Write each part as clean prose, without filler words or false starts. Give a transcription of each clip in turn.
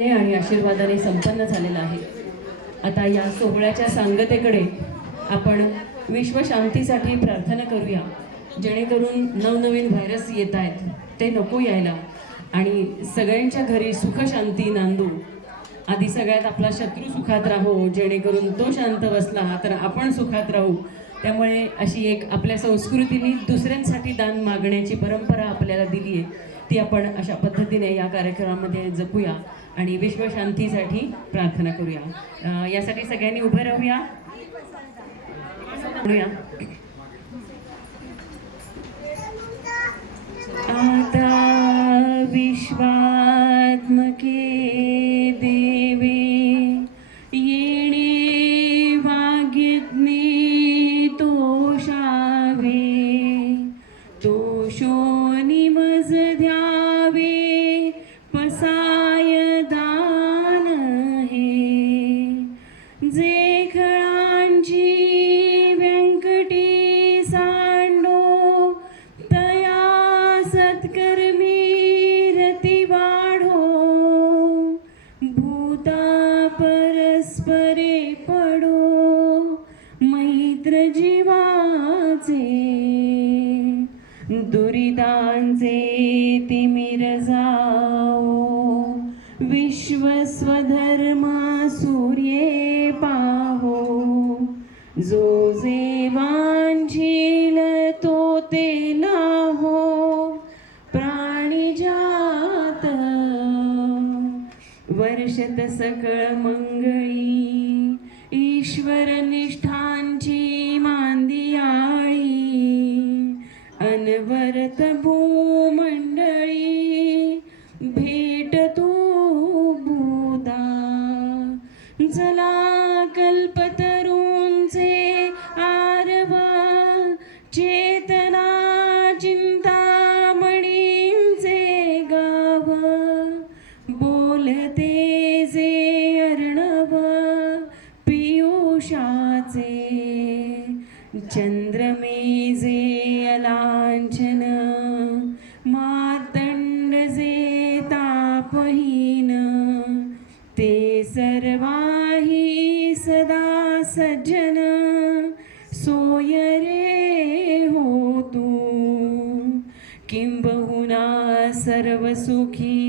आणि आशीर्वादाने संपन्न झालेला आहे। आता या सोहळ्याच्या सांगतेकडे आपण विश्वशांतीसाठी प्रार्थना करूया, जेणेकरून नवनवीन व्हायरस येत आहेत ते नको यायला आणि सगळ्यांच्या घरी सुख शांती नांदू। आधी सगळ्यात आपला शत्रू सुखात राहो, जेणेकरून तो शांत बसला तर आपण सुखात राहू। त्यामुळे अशी एक आपल्या संस्कृतीने दुसऱ्यांसाठी दान मागण्याची परंपरा आपल्याला दिली आहे, ती आपण अशा पद्धतीने या कार्यक्रमामध्ये जपूया आणि विश्वशांतीसाठी प्रार्थना करूया। यासाठी सगळ्यांनी उभे राहूया। आता विश्वात्मके देवे येणे वाग्यज्ञे तोषावे, तोषोनी मज ध्यावे पसाय दान हे। जे खळांची व्यंकटी सांडो, तया सत्कर्मी रती वाढो। भूता परस्परे पडो, मैत्र जीवाचे दुरितांचे तिमिर जाओ। विश्व स्वधर्मा सूर्ये पाहो, जो जे वांछील तो ते लाहो। प्राणी जात वर्षत सकळ मंगळी, ईश्वर निष्ठांची मांदियाळी। अनवरत भूमंडळी भेट तू भूता, जला कल्पतरूंचे आरव। चेतना चिंतामणींचे गाव, बोलते जे अर्णव पियुषाचे। चंद्रमे जे अलांछन, मातंड जे तापहीन। ते सर्वाही सदा सज्जन, सोय रे हो तू। किंबहुना सर्व सुखी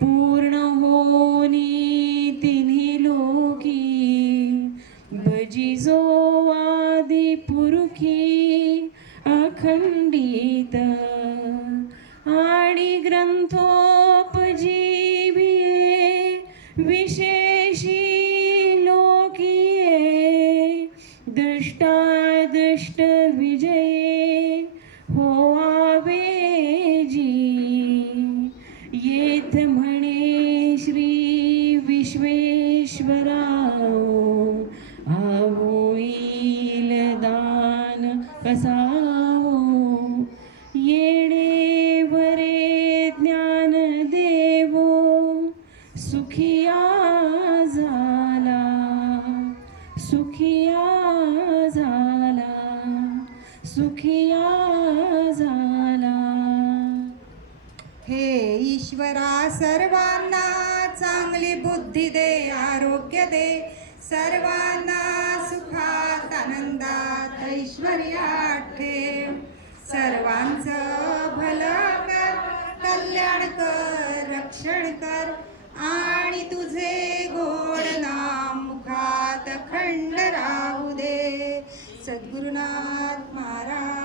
पूर्ण होनी तिन्ही लोकी। भजी जो आदि पुरुखी अखंडित, आणि ग्रंथोपजीविये विशेषी लोकीये। दृष्टादृष्ट विजये होआवे जी। येथ म्हणे श्री विश्वेश्वराओ, होईल दान कसावो। येणे वरे ज्ञान देवो, सुखिया झाला, सुखिया झाला, सुखिया झाला। हे ईश्वरा सर्वांना चांगली बुद्धी दे, आरोग्य दे। सर्वांना सुखात आनंदात ऐश्वर्यात ठेव। सर्वांचं भलं कर, कल्याण कर, रक्षण कर। आणि तुझे गोड नाम मुखात अखंड राहू दे। सद्गुरुनाथ महाराज।